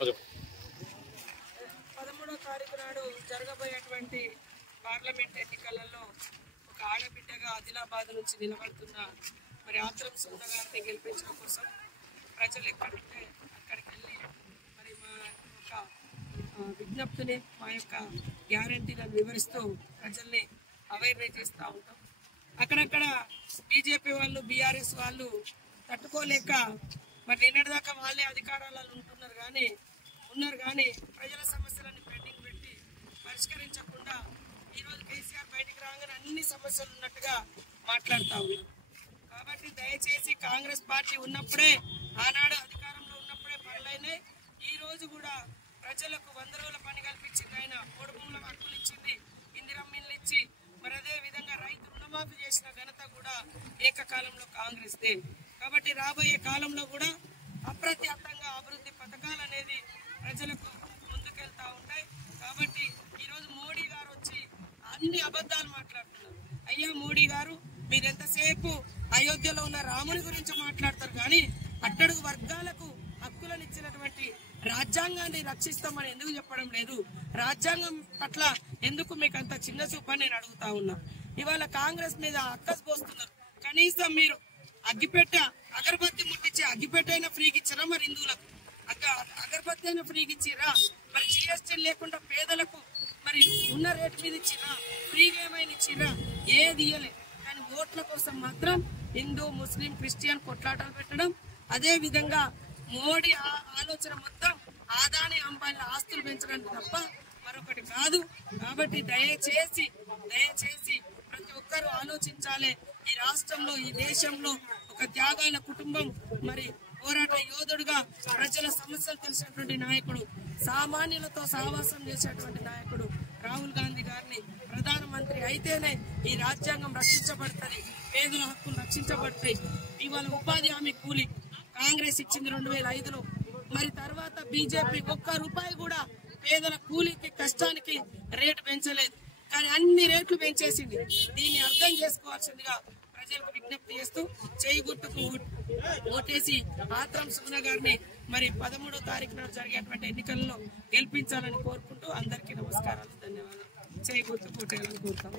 13వ తారీఖు నాడు జరగబోయేటువంటి పార్లమెంట్ ఎన్నికలలో ఒక ఆడబిడ్డగా ఆదిలాబాద్ నుంచి నిలబడుతున్న మరి ఆత్రం సుంద గారిని గెలిపించడం కోసం ప్రజలు ఎక్కడుంటే అక్కడికి వెళ్ళి మరి మా యొక్క విజ్ఞప్తిని మా యొక్క గ్యారంటీలను వివరిస్తూ ప్రజల్ని అవేర్నెస్ చేస్తూ ఉంటాం. అక్కడక్కడ బీజేపీ వాళ్ళు బీఆర్ఎస్ వాళ్ళు తట్టుకోలేక మరి నిన్నటిదాకా వాళ్ళే అధికారాలలో ఉన్నారు కానీ ప్రజల సమస్యలను పెండింగ్ పెట్టి పరిష్కరించకుండా ఈరోజు కేసీఆర్ బయటికి రాగానే అన్ని సమస్యలు ఉన్నట్టుగా మాట్లాడుతూ ఉన్నారు. కాబట్టి దయచేసి కాంగ్రెస్ పార్టీ ఉన్నప్పుడే, ఆనాడు అధికారంలో ఉన్నప్పుడే పనులైనాయి. ఈ రోజు కూడా ప్రజలకు 100 రోజుల పని కల్పించింది ఆయన, 3 భూముల హక్కులు ఇచ్చింది, ఇందిరమ్మిళ్ళు ఇచ్చి మరి అదే విధంగా రైతు రుణమాఫీ చేసిన ఘనత కూడా ఏకకాలంలో కాంగ్రెస్దే. కాబట్టి రాబోయే కాలంలో కూడా అప్రత్యాప్తంగా అభివృద్ధి పథకాలు అనేది ప్రజలకు ముందుకెళ్తా ఉంటాయి. కాబట్టి ఈరోజు మోడీ గారు వచ్చి అన్ని అబద్ధాలు మాట్లాడుతున్నారు. అయ్యా మోడీ గారు, మీరు ఎంతసేపు అయోధ్యలో ఉన్న రాముని గురించి మాట్లాడతారు కానీ అట్టడుగు వర్గాలకు హక్కులను ఇచ్చినటువంటి రాజ్యాంగాన్ని రక్షిస్తామని ఎందుకు చెప్పడం లేదు? రాజ్యాంగం పట్ల ఎందుకు మీకు అంత చిన్న చూపని నేను అడుగుతా ఉన్నా. ఇవాళ కాంగ్రెస్ మీద అక్కస్ పోస్తున్నారు. కనీసం మీరు అగరబత్తి ముట్టించి అగ్గిపెట్టె అయినా ఫ్రీకి ఇచ్చారా? మరి హిందువులకు అగరబత్తి అయినా ఫ్రీకి ఇచ్చిరా? మరి జిఎస్టీ లేకుండా పేదలకు మరి ఉన్న రేటు మీద ఇచ్చిరా? ఫ్రీగా ఏమైనా ఇచ్చిరా? ఏది ఇయ్యలే. కానీ ఓట్ల కోసం మాత్రం హిందూ, ముస్లిం, క్రిస్టియన్ కొట్లాటలు పెట్టడం, అదే విధంగా మోడీ ఆలోచన మొత్తం ఆదాని అంబానీ ఆస్తులు పెంచడానికి తప్ప మరొకటి కాదు. కాబట్టి దయచేసి ప్రతి ఒక్కరూ ఆలోచించాలి. ఈ రాష్ట్రంలో, ఈ దేశంలో ఒక త్యాగాల కుటుంబం, మరి పోరాట యోధుడుగా ప్రజల సమస్యలు తెలిసినటువంటి నాయకుడు, సామాన్యులతో సహవాసం చేసేటువంటి నాయకుడు రాహుల్ గాంధీ గారిని ప్రధానమంత్రి అయితేనే ఈ రాజ్యాంగం రక్షించబడుతుంది, పేదల హక్కులు రక్షించబడతాయి. ఇవాళ ఉపాధి హామీ కూలి కాంగ్రెస్ ఇచ్చింది 2005లో. మరి తర్వాత బీజేపీ ₹1 కూడా పేదల కూలీకి, కష్టానికి రేటు పెంచలేదు. కానీ అన్ని రేట్లు పెంచేసింది. దీన్ని అర్థం చేసుకోవాల్సిందిగా ప్రజలకు విజ్ఞప్తి చేస్తూ చేయి గుర్తుకు ఓటేసి ఆత్రం సుగుణ గారిని మరి 13వ తారీఖు నాడు జరిగేటువంటి ఎన్నికల్లో గెలిపించాలని కోరుకుంటూ అందరికీ నమస్కారాలు, ధన్యవాదాలు. చేయి గుర్తుకు ఓటేయాలని కోరుతాం.